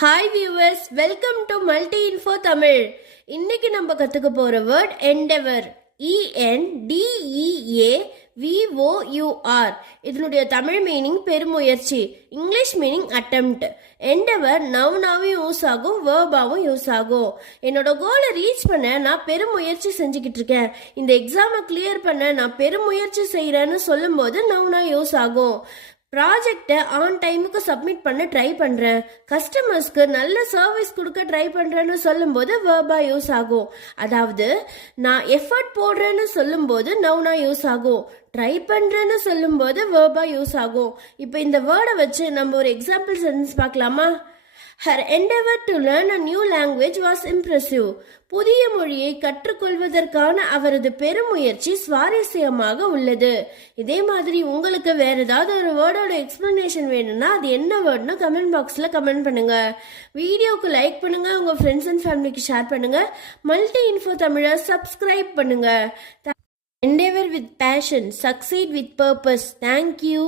Hi viewers, welcome to multi info Tamil. இன்னைக்கு நம்ம கத்துக்க போற வேர்ட் என்டெவர். ENDEAVOUR. இதனுடைய தமிழ் மீனிங் பெருமுயற்சி, இங்கிலீஷ் மீனிங் அட்டெம்ப்ட். என்டெவர் நவுனாவும் யூஸ் ஆகும், வேர்பாவும் யூஸ் ஆகும். என்னோட கோலை ரீச் பண்ண நான் பெருமுயற்சி செஞ்சுக்கிட்டு இருக்கேன், இந்த எக்ஸாமை கிளியர் பண்ண நான் பெருமுயற்சி செய்யறேன்னு சொல்லும் போது நவுனா யூஸ் ஆகும். ப்ராஜெக்டை ஆன் டைமுக்கு சப்மிட் பண்ண ட்ரை பண்ணுறேன், கஸ்டமர்ஸ்க்கு நல்ல சர்வீஸ் கொடுக்க ட்ரை பண்ணுறேன்னு சொல்லும்போது வேர்பா யூஸ் ஆகும். அதாவது நான் எஃபர்ட் போடுறேன்னு சொல்லும்போது நவுனா யூஸ் ஆகும், ட்ரை பண்ணுறேன்னு சொல்லும்போது வேர்பா யூஸ் ஆகும். இப்போ இந்த வேர்டை வச்சு நம்ம ஒரு எக்ஸாம்பிள் சென்டென்ஸ் பார்க்கலாமா? Her endeavor to learn a new language was impressive. புதிய மொழியை கற்றுக்கொள்வதற்கான அவரது பெருமுயற்சி சுவாரஸ்யமாக உள்ளது. இதே மாதிரி உங்களுக்கு வேற ஏதாவது ஒரு வேர்டோட எக்ஸ்பிளனேஷன் வேணும்னா அது என்ன வேர்டுன்னு கமெண்ட் பாக்ஸில் கமெண்ட் பண்ணுங்க. வீடியோக்கு லைக் பண்ணுங்க, உங்க ஃப்ரெண்ட்ஸ் அண்ட் ஃபேமிலிக்கு ஷேர் பண்ணுங்க. மல்டி இன்ஃபோ தமிழை சப்ஸ்கிரைப் பண்ணுங்க. Endeavor with passion, succeed with purpose. Thank you.